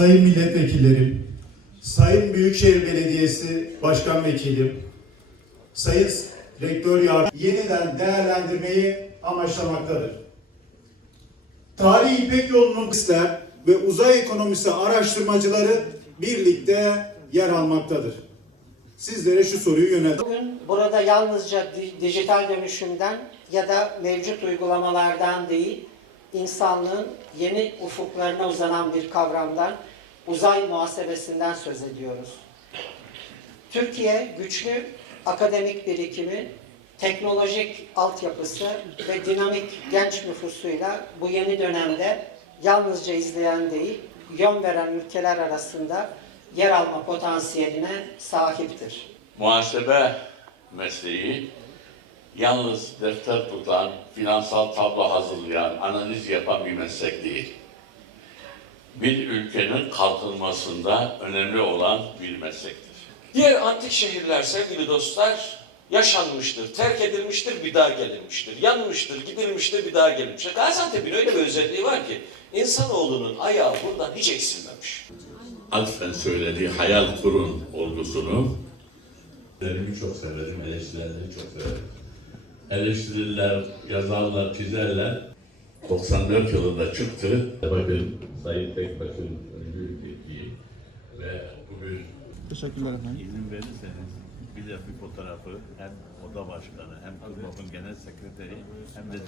sayın milletvekillerim, sayın Büyükşehir Belediyesi Başkan Vekilim, sayın rektör yardımcı yeniden değerlendirmeyi amaçlamaktadır. Tarihi İpek Yolu'nun ister ve uzay ekonomisi araştırmacıları birlikte yer almaktadır. Sizlere şu soruyu yöneltiyorum. Bugün burada yalnızca di- dijital dönüşümden ya da mevcut uygulamalardan değil, insanlığın yeni ufuklarına uzanan bir kavramdan, uzay muhasebesinden söz ediyoruz. Türkiye güçlü akademik birikimi, teknolojik altyapısı ve dinamik genç nüfusuyla bu yeni dönemde yalnızca izleyen değil, yön veren ülkeler arasında yer alma potansiyeline sahiptir. Muhasebe mesleği yalnız defter tutan, finansal tablo hazırlayan, analiz yapan bir meslek değil. Bir ülkenin kalkınmasında önemli olan bir meslektir. Diğer antik şehirler sevgili dostlar yaşanmıştır, terk edilmiştir, bir daha gelinmiştir. Yanmıştır, gidilmiştir, bir daha gelinmiştir. Gaziantep'in öyle bir özelliği var ki insanoğlunun ayağı buradan hiç eksilmemiş. Alfen söylediği hayal kurun olgusunu Eleştirilerimi çok severim, eleştirilerini çok severim. Eleştirirler, yazarlar, çizerler. 94 yılında çıktı. Bakın Sayın Tekbaş'ın öncülük ettiği ve bugün Teşekkürler efendim. İzin verirseniz bir de bir fotoğrafı hem oda başkanı hem TÜRMOF'un genel sekreteri hem de